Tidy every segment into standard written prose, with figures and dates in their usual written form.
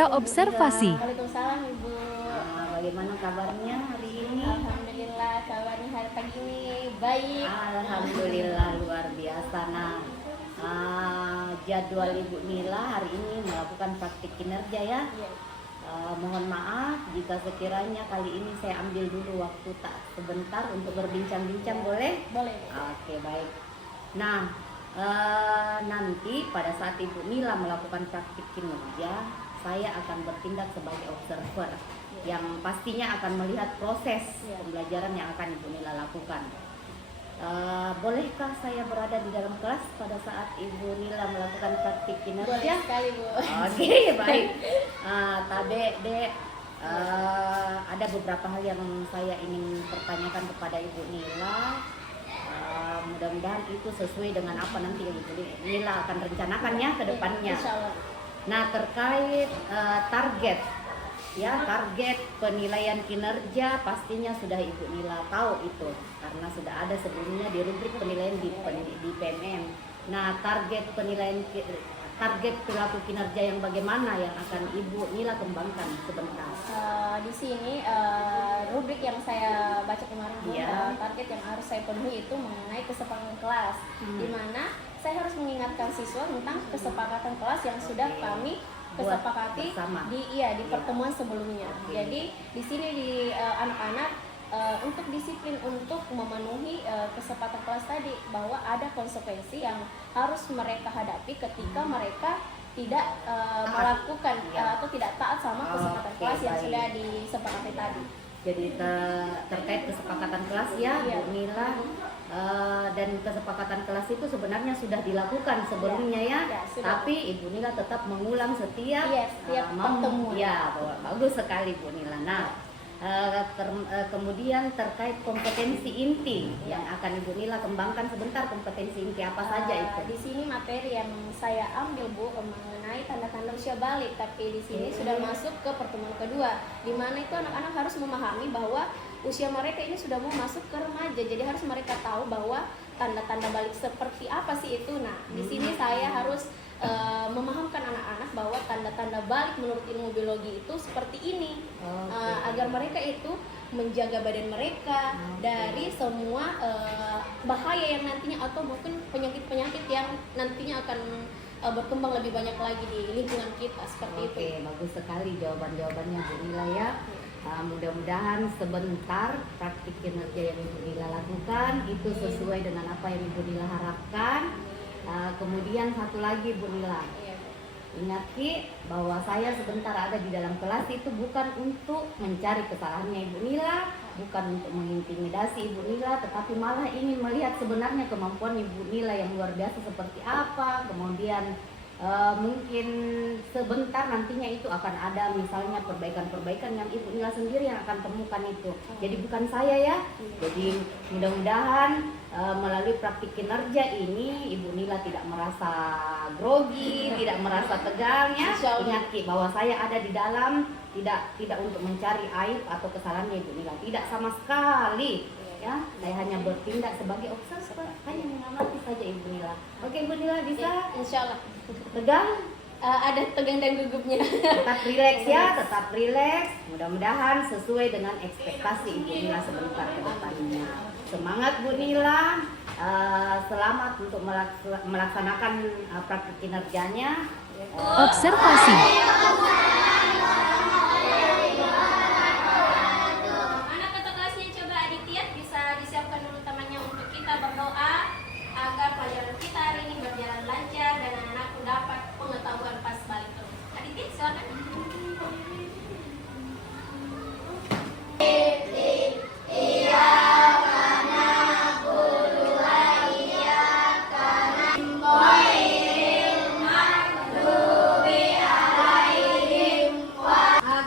Suara observasi. Waalaikumsalam Ibu. Bagaimana kabarnya hari ini? Alhamdulillah kabarnya hari pagi ini baik. Alhamdulillah luar biasa. Nah, jadwal Ibu Nila hari ini melakukan praktik kinerja ya. Iya. Mohon maaf jika sekiranya kali ini saya ambil dulu waktu tak sebentar untuk berbincang-bincang, boleh? Boleh. Oke, baik. Nah, nanti pada saat Ibu Nila melakukan praktik kinerja, saya akan bertindak sebagai observer yang pastinya akan melihat proses pembelajaran yang akan Ibu Nila lakukan. Bolehkah saya berada di dalam kelas pada saat Ibu Nila melakukan praktik kinerja? Boleh sekali Bu. Oke, baik. Dek, ada beberapa hal yang saya ingin pertanyakan kepada Ibu Nila. Mudah-mudahan itu sesuai dengan apa nanti Ibu Nila akan rencanakan ya ke depannya. Insyaallah. Nah, terkait target penilaian kinerja pastinya sudah Ibu Nila tahu itu karena sudah ada sebelumnya di rubrik penilaian di PMM. Nah, target perilaku kinerja yang bagaimana yang akan Ibu Nila kembangkan sebentar? Di sini rubrik yang saya baca kemarin Bu, target yang harus saya penuhi itu mengenai kesepakatan kelas, di mana saya harus mengingatkan siswa tentang kesepakatan kelas yang sudah kami kesepakati di pertemuan sebelumnya. Jadi di sini di anak-anak untuk disiplin untuk memenuhi kesepakatan kelas tadi, bahwa ada konsekuensi yang harus mereka hadapi ketika mereka tidak melakukan atau tidak taat sama kesepakatan kelas yang sudah disepakati tadi. Jadi terkait kesepakatan kelas ya, Bu Nila, dan kesepakatan kelas itu sebenarnya sudah dilakukan sebelumnya ya, tapi Ibu Nila tetap mengulang setiap pertemuan. Ya, bagus sekali Bu Nila. Nah, kemudian terkait kompetensi inti yang akan Ibu Nila kembangkan sebentar, kompetensi inti apa saja itu? Di sini materi yang saya ambil Bu mengenai tanda-tanda usia balik, tapi di sini sudah masuk ke pertemuan kedua, di mana itu anak-anak harus memahami bahwa usia mereka ini sudah mau masuk ke remaja, jadi harus mereka tahu bahwa tanda-tanda balik seperti apa sih itu. Nah, di sini saya harus memahamkan anak-anak bahwa tanda-tanda balik menurut ilmu biologi itu seperti ini, agar mereka itu menjaga badan mereka dari semua bahaya yang nantinya atau mungkin penyakit-penyakit yang nantinya akan berkembang lebih banyak lagi di lingkungan kita seperti itu. Oke, bagus sekali jawaban-jawabannya Bu Nila ya. Mudah-mudahan sebentar praktik kinerja yang Ibu Nila lakukan itu sesuai dengan apa yang Ibu Nila harapkan. Kemudian satu lagi Bu Nila, ingat Ki bahwa saya sebentar ada di dalam kelas itu bukan untuk mencari kesalahannya Ibu Nila, bukan untuk mengintimidasi Ibu Nila, tetapi malah ingin melihat sebenarnya kemampuan Ibu Nila yang luar biasa seperti apa. Kemudian mungkin sebentar nantinya itu akan ada misalnya perbaikan-perbaikan yang Ibu Nila sendiri yang akan temukan itu. Jadi bukan saya ya. Jadi mudah-mudahan melalui praktik kinerja ini Ibu Nila tidak merasa grogi, tidak merasa tegang ya. Ingat Ki bahwa saya ada di dalam tidak untuk mencari aib atau kesalahannya Ibu Nila, tidak sama sekali. Ya, saya hanya bertindak sebagai observer, hanya mengamati saja Ibu Nila. Oke Ibu Nila, bisa? Insyaallah. Tegang? Ada tegang dan gugupnya. Tetap rileks ya, tetap rileks. Mudah-mudahan sesuai dengan ekspektasi Ibu Nila sebentar ke depannya. Semangat Bu Nila, selamat untuk melaksanakan praktik kinerjanya. Observasi. Berdoa agar pelajaran kita hari ini berjalan lancar dan anak-anak dapat pengetahuan pas balik terus. Aditya, silakan.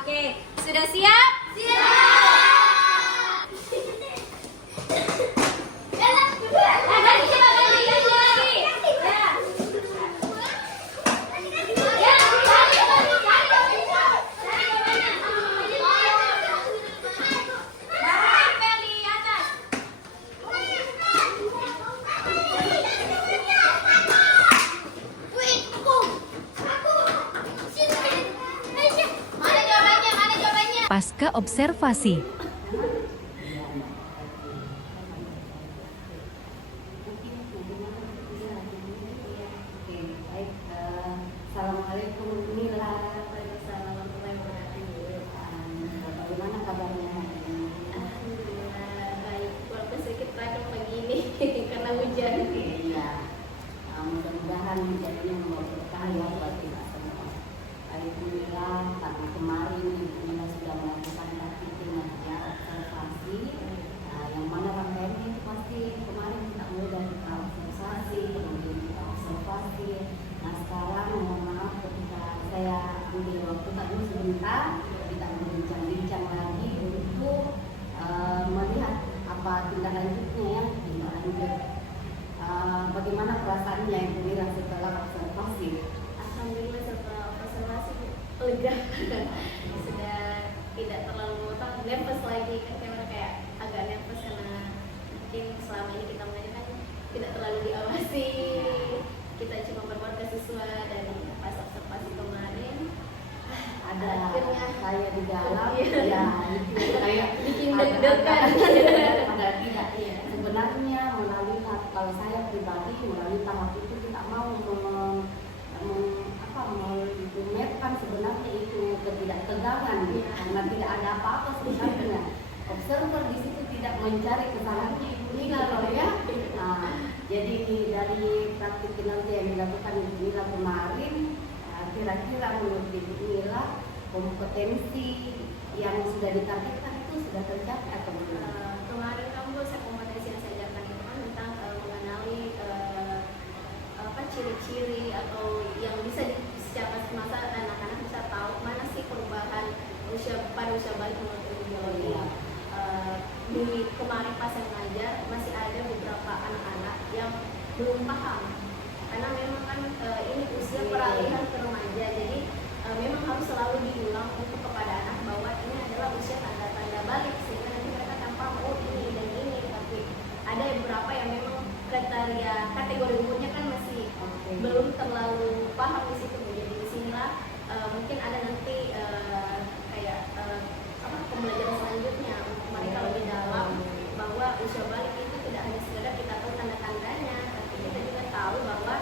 Oke, sudah siap? Pasca observasi. Oke, baik. Assalamualaikum Mila. Waalaikumsalam warahmatullahi wabarakatuh. Bagaimana kabarnya hari ini? Alhamdulillah baik, walaupun sedikit rajin pagi ini karena hujan. Iya. Mudah-mudahan hujannya membawa berkah ya buat kita semua. Baik Mila, karena kemarin Mila sudah melakukan praktik kinerja observasi. Yang mana rangkaiannya itu pasti kemarin kita mulai dari observasi, kemudian kita observasi. Nah sekarang mohon maaf ketika saya ambil waktu tadi sebentar, kita berbincang-bincang lagi untuk melihat apa tindak lanjutnya ya, tindak lanjut. Bagaimana perasaannya Ibu Mira setelah observasi? Alhamdulillah setelah observasi lega. Sudah tidak terlalu nervous lagi kan, kayak agak nervous karena mungkin selama ini kita mengajar kan tidak terlalu diawasi, kita cuma berwarga siswa. Dan pas observasi kemarin Ada akhirnya saya di dalam, iya. ya itu kayak bikin agak- deg-degan. Padahal tidak. Iya. Sebenarnya melalui kalau saya pribadi melalui tahap itu kita mau memamerkan sebenarnya itu ketidaktegangan, Iya. karena tidak ada apa-apa sebenarnya. Observer di situ tidak mencari kesalahannya Ibu Mila loh ya. Nah, jadi dari praktik kinerja yang dilakukan Ibu Mila kemarin, kira-kira menurut Ibu Mila kompetensi yang sudah ditargetkan itu sudah tercapai atau belum? Kemarin kamu kompetensi yang saya ajarkan itu kan tentang mengenali ciri-ciri atau yang bisa secara masa anak-anak bisa tahu mana sih perubahan pada usia balik menurut ilmu biologi. Di kemarin pas saya mengajar masih ada beberapa anak-anak yang belum paham, karena memang kan ini usia peralihan ke remaja, jadi memang harus selalu diulang untuk kepada anak bahwa ini adalah usia tanda-tanda balik, sehingga nanti mereka akan paham oh ini dan ini. Tapi ada beberapa yang memang kriteria kategori umurnya kan masih belum terlalu paham di situ. Jadi di sinilah mungkin ada nanti pembelajaran selanjutnya untuk mereka lebih dalam bahwa usia balik itu tidak hanya sekedar kita tahu tanda-tandanya, tapi kita juga tahu bahwa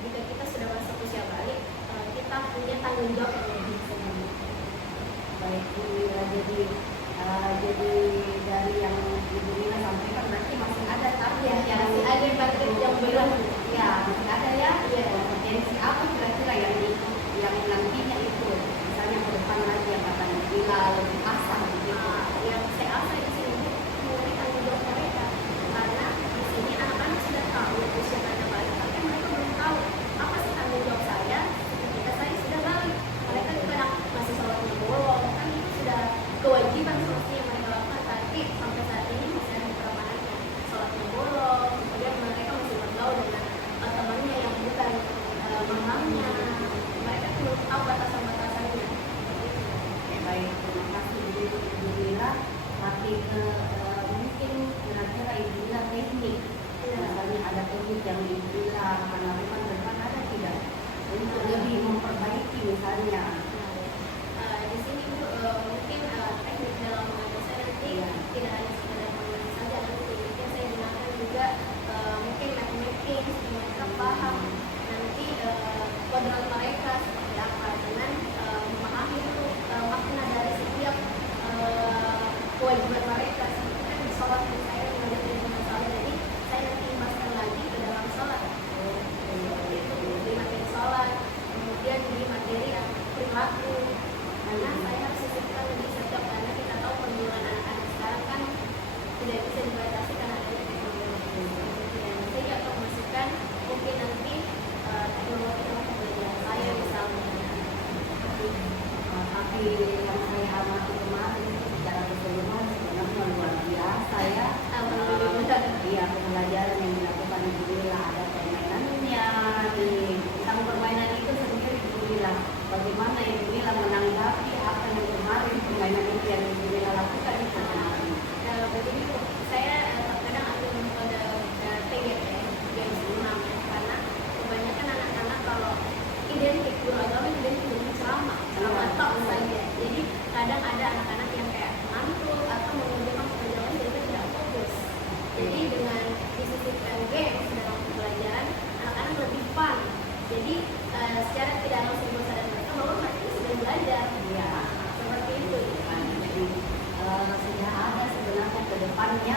jika kita sudah masuk usia balik, kita punya tanggung jawab yang lebih besar. Baik Bu Mila, jadi dari yang Ibu Mila sampaikan berarti masih ada target yang Masih ada target yang belum. ya masih ada ya. Iya. Kompetensi apa kira-kira yang nantinya itu misalnya ke depan lagi yang akan Mila lebih asah begitu. Yang saya asal di sini mengenai tanggung jawab mereka, karena di sini anak-anak sudah tahu usia tanda balik, tapi mereka belum tahu apa sih tanggung jawab saya ketika saya sudah balik. Mereka juga masih sholatnya bolong, kan itu sudah kewajiban seperti yang mereka lakukan, tapi sampai saat ini masih ada beberapa anak yang sholatnya bolong, kemudian mereka masih bergaul dengan temannya yang bukan mamanya. Mereka belum tahu batasan-batasannya. Oke, baik, terima kasih Ibu Mila. Tapi mungkin kira-kira Ibu Mila teknik, misalnya ada teknik yang Ibu Mila akan lakukan ke depan ada tidak untuk lebih memperbaiki misalnya. Di sini Bu, mungkin teknik dalam mengajar saya nanti tidak hanya sekedar mengajar saja, nanti tekniknya saya gunakan juga mungkin matchmaking supaya mereka paham nanti kodrat mereka seperti apa, dengan memahami itu makna dari setiap kewajiban mereka. Seperti kan di sholat saya mengajar dengan sholat, jadi saya nanti imbaskan lagi ke dalam sholat. Itu di materi sholat, kemudian di materi perilaku, karena saya harus sisipkan lebih setiap, karena kita tahu pergaulan anak-anak sekarang kan tidak bisa dibatasi karena ada teknologi. Dan saya akan memasukkan mungkin nanti teknologi dalam pembelajaran saya misalnya. Tapi yang saya amati kemarin itu secara keseluruhan sebenarnya luar biasa ya. Alhamdulillah. Iya, pembelajaran yang dilakukan Ibu Mila, ada permainannya tentang permainan itu sendiri Ibu Mila. Bagaimana Ibu Mila menanggapi apa yang kemarin permainan itu yang Ibu Mila lakukan itu kemarin? Begini Bu, saya terkadang ambil metode TGP, games 6, karena kebanyakan anak-anak kalau identik guru agama identik dengan ceramah tok saja. Jadi harapannya